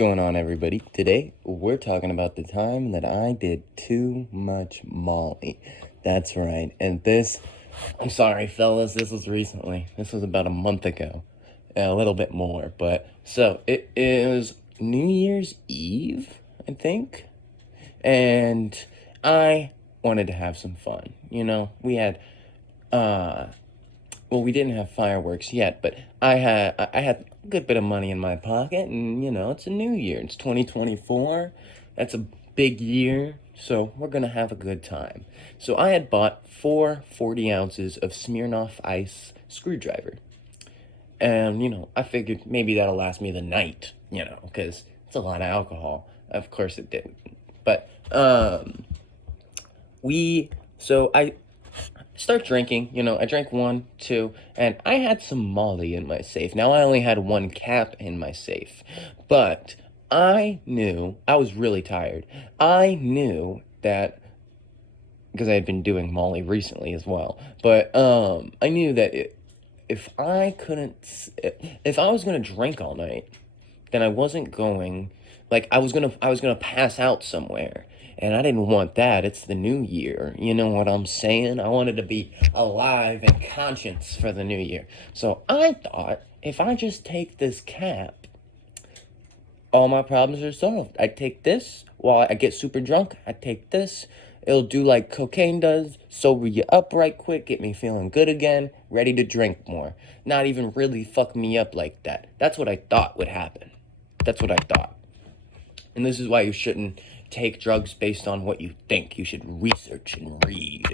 going on, everybody? Today, we're talking about the time that I did too much Molly. That's right. I'm sorry, fellas, this was recently. This was about a month ago. A little bit more. It is New Year's Eve, I think. And I wanted to have some fun. We didn't have fireworks yet, but I had a good bit of money in my pocket, and it's a new year. It's 2024. That's a big year, so we're gonna have a good time. So I had bought 40 ounces of Smirnoff Ice screwdriver, and I figured maybe that'll last me the night, because it's a lot of alcohol. Of course it didn't, but we so I start drinking. I drank one, two, and I had some Molly in my safe. Now, I only had one cap in my safe, but I knew I was really tired. I knew that because I had been doing Molly recently as well, but I knew that if I couldn't, if I was gonna drink all night, then I wasn't going, like, I was gonna pass out somewhere. And I didn't want that. It's the new year. You know what I'm saying? I wanted to be alive and conscious for the new year. So I thought, if I just take this cap, all my problems are solved. I take this while I get super drunk. I take this. It'll do like cocaine does, sober you up right quick, get me feeling good again, ready to drink more. Not even really fuck me up like that. That's what I thought would happen. That's what I thought. And this is why you shouldn't take drugs based on what you think. You should research and read.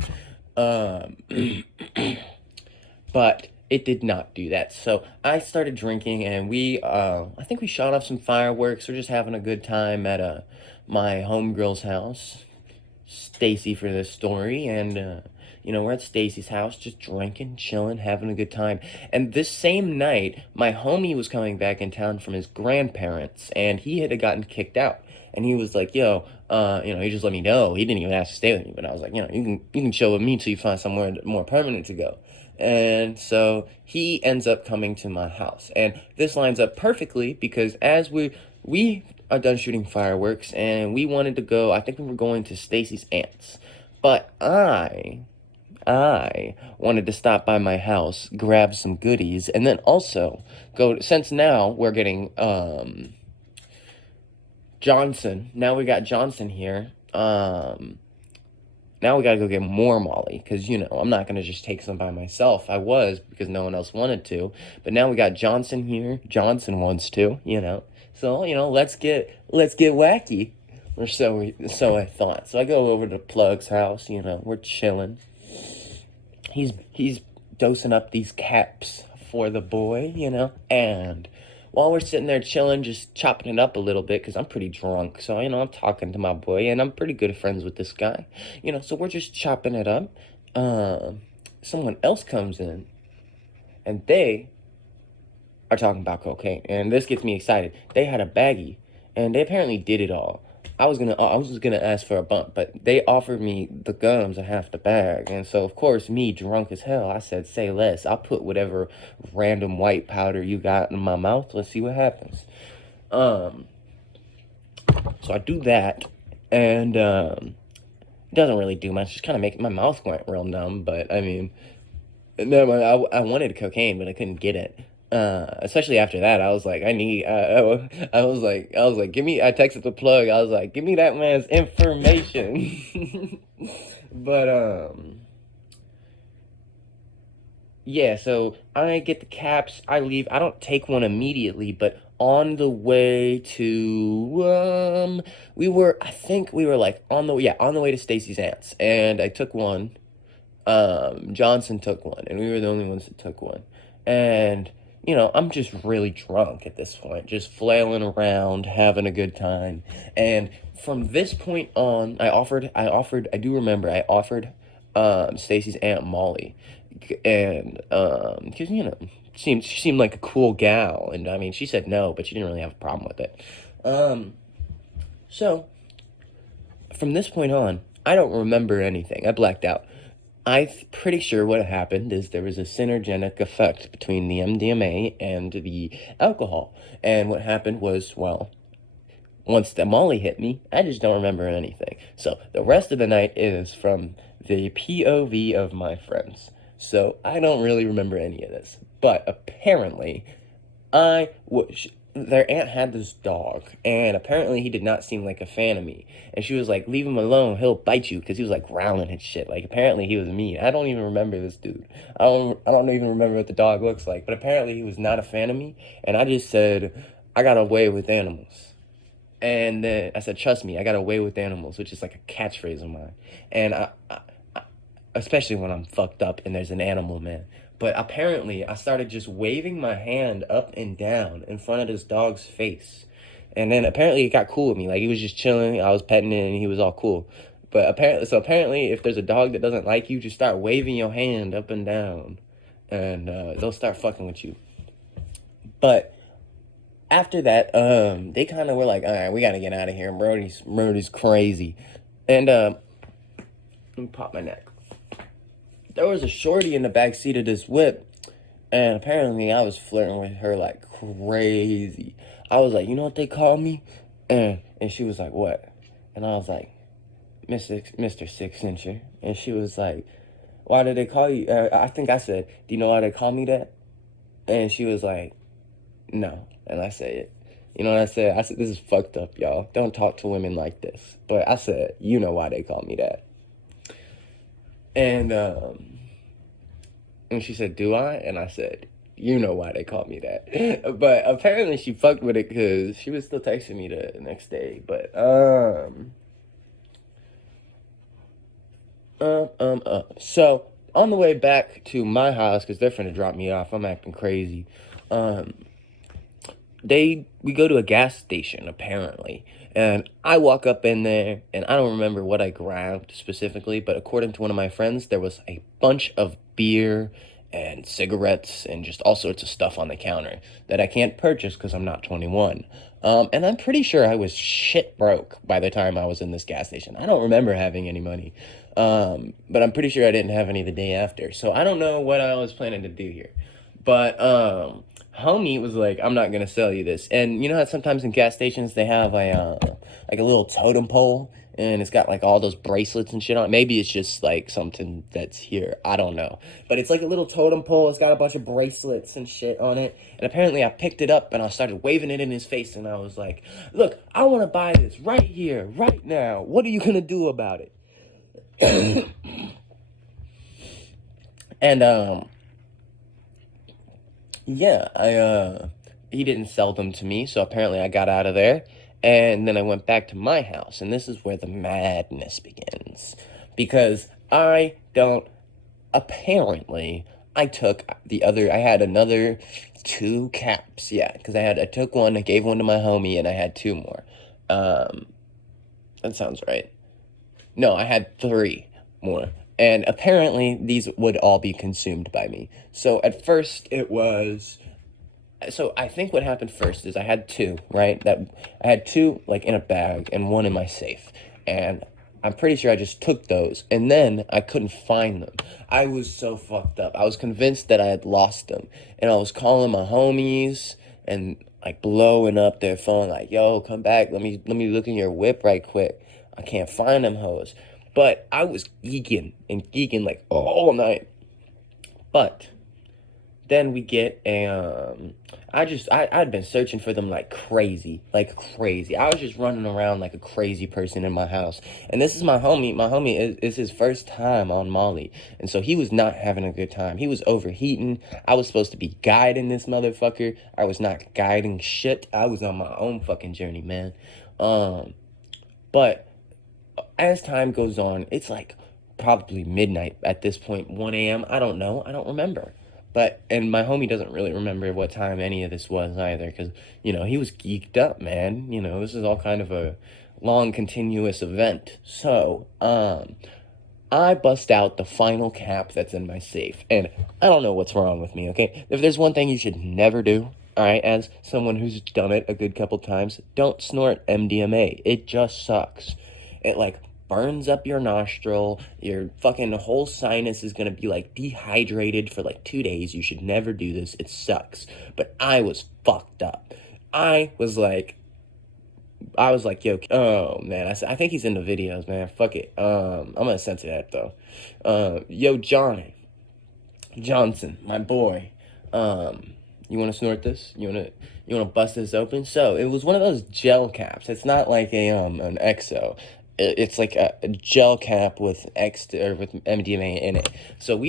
But it did not do that. So I started drinking, and I think we shot off some fireworks. We're just having a good time at my homegirl's house, Stacy, for this story. And we're at Stacy's house, just drinking, chilling, having a good time. And this same night, my homie was coming back in town from his grandparents, and he had gotten kicked out. And he was like, "Yo, he just let me know. He didn't even ask to stay with me, but I was like, you can chill with me till you find somewhere more permanent to go." And so he ends up coming to my house, and this lines up perfectly because as we are done shooting fireworks, and we wanted to go. I think we were going to Stacy's aunt's, but I wanted to stop by my house, grab some goodies, and then also go, since now we're getting Johnson. Now we got Johnson here. Now we gotta go get more Molly, because I'm not gonna just take some by myself. I was, because no one else wanted to, but now we got Johnson here. Johnson wants to. So let's get wacky. Or so I thought. So I go over to Plug's house. We're chilling. He's dosing up these caps for the boy. And while we're sitting there chilling, just chopping it up a little bit, because I'm pretty drunk. So, I'm talking to my boy, and I'm pretty good friends with this guy. So we're just chopping it up. Someone else comes in, and they are talking about cocaine. And this gets me excited. They had a baggie, and they apparently did it all. I was just gonna ask for a bump, but they offered me the gums and half the bag. And so, of course, me, drunk as hell, I said, "Say less. I'll put whatever random white powder you got in my mouth. Let's see what happens." So I do that, and it doesn't really do much. Just kind of make my mouth went real numb. But I mean, no, I wanted cocaine, but I couldn't get it. Especially after that, I was like, I was like, give me. I texted the Plug. I was like, give me that man's information. But yeah. So I get the caps. I leave. I don't take one immediately, but on the way to I think we were like on the way to Stacy's aunt's, and I took one. Johnson took one, and we were the only ones that took one. And I'm just really drunk at this point, just flailing around, having a good time. And from this point on, I do remember I offered Stacy's aunt Molly, and because she seemed like a cool gal, and I mean, she said no, but she didn't really have a problem with it. So from this point on, I don't remember anything. I blacked out. I'm pretty sure what happened is there was a synergetic effect between the MDMA and the alcohol. And what happened was, well, once the Molly hit me, I just don't remember anything. So the rest of the night is from the POV of my friends. So I don't really remember any of this. But apparently, their aunt had this dog, and apparently he did not seem like a fan of me. And she was like, "Leave him alone, he'll bite you," because he was like growling and shit. Like apparently he was mean. I don't even remember this dude. I don't even remember what the dog looks like. But apparently he was not a fan of me, and I just said, "I got a way with animals." And then I said, "Trust me, I got a way with animals," which is like a catchphrase of mine. And especially when I'm fucked up and there's an animal, man. But apparently, I started just waving my hand up and down in front of this dog's face. And then apparently it got cool with me. Like he was just chilling. I was petting it and he was all cool. But apparently, if there's a dog that doesn't like you, just start waving your hand up and down, and they'll start fucking with you. But after that, they kind of were like, "All right, we gotta get out of here. Brody's crazy," and let me pop my neck. There was a shorty in the back seat of this whip, and apparently I was flirting with her like crazy. I was like, "You know what they call me?" And she was like, "What?" And I was like, Mr. 6 incher. And she was like, "Why did they call you?" I think I said, "Do you know why they call me that?" And she was like, "No." And I said it. You know what I said? I said, "This is fucked up, y'all. Don't talk to women like this." But I said, "You know why they call me that." And she said, "Do I?" And I said, "You know why they call me that." But apparently she fucked with it because she was still texting me the next day. But so on the way back to my house, because they're finna drop me off, I'm acting crazy. We go to a gas station apparently, and I walk up in there, and I don't remember what I grabbed specifically, but according to one of my friends, there was a bunch of beer and cigarettes and just all sorts of stuff on the counter that I can't purchase because I'm not 21. And I'm pretty sure I was shit broke by the time I was in this gas station. I don't remember having any money, but I'm pretty sure I didn't have any the day after. So I don't know what I was planning to do here. But homie was like, "I'm not gonna sell you this." And you know how sometimes in gas stations they have like a little totem pole, and it's got like all those bracelets and shit on it. Maybe it's just like something that's here. I don't know. But it's like a little totem pole. It's got a bunch of bracelets and shit on it. And apparently I picked it up and I started waving it in his face, and I was like, "Look, I want to buy this right here, right now. What are you gonna do about it?" And yeah, he didn't sell them to me, so apparently I got out of there. And then I went back to my house, and this is where the madness begins. Because apparently, I had another 2 caps, yeah, because I took one, I gave one to my homie, and I had 2 more. That sounds right. No, I had 3 more. And apparently, these would all be consumed by me. So at first, I think what happened first is I had 2, right? That I had 2 like in a bag and 1 in my safe. And I'm pretty sure I just took those, and then I couldn't find them. I was so fucked up. I was convinced that I had lost them. And I was calling my homies and like blowing up their phone like, "Yo, come back. Let me look in your whip right quick. I can't find them hoes." But I was geeking like all night. But then we get I'd been searching for them like crazy. I was just running around like a crazy person in my house. And this is my homie. My homie is his first time on Molly. And so he was not having a good time. He was overheating. I was supposed to be guiding this motherfucker. I was not guiding shit. I was on my own fucking journey, man. But as time goes on, it's like probably midnight at this point, 1 a.m. I don't know. I don't remember. And my homie doesn't really remember what time any of this was either, because, he was geeked up, man. This is all kind of a long, continuous event. So, I bust out the final cap that's in my safe, and I don't know what's wrong with me, okay? If there's one thing you should never do, all right, as someone who's done it a good couple times, don't snort MDMA. It just sucks. It, like, burns up your nostril. Your fucking whole sinus is gonna be like dehydrated for like 2 days. You should never do this. It sucks. But I was fucked up. I was like I was like, yo, oh man, I think he's in the videos, man. Fuck it. I'm gonna censor that though. Yo, Johnson, my boy. You want to snort this? You want to bust this open? So it was one of those gel caps. It's not like an XO. It's like a gel cap with or with MDMA in it. So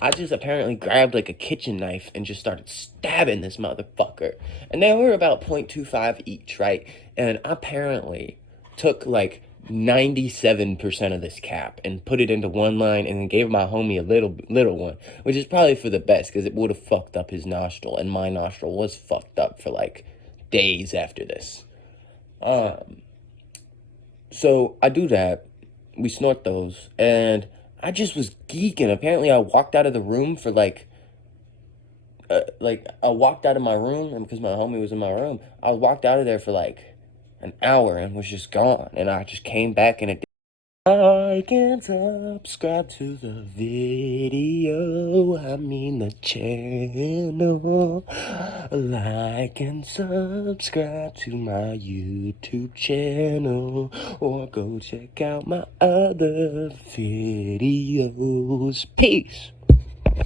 I just apparently grabbed like a kitchen knife and just started stabbing this motherfucker. And they were about 0.25 each, right? And apparently took like 97% of this cap and put it into one line and then gave my homie a little one, which is probably for the best because it would have fucked up his nostril, and my nostril was fucked up for like days after this. So I do that, we snort those, and I just was geeking. Apparently I walked out of the room for like I walked out of my room, and because my homie was in my room, I walked out of there for like an hour and was just gone, and I just came back and it. Like and subscribe to the video, I mean the channel. Like and subscribe to my YouTube channel, or go check out my other videos. Peace.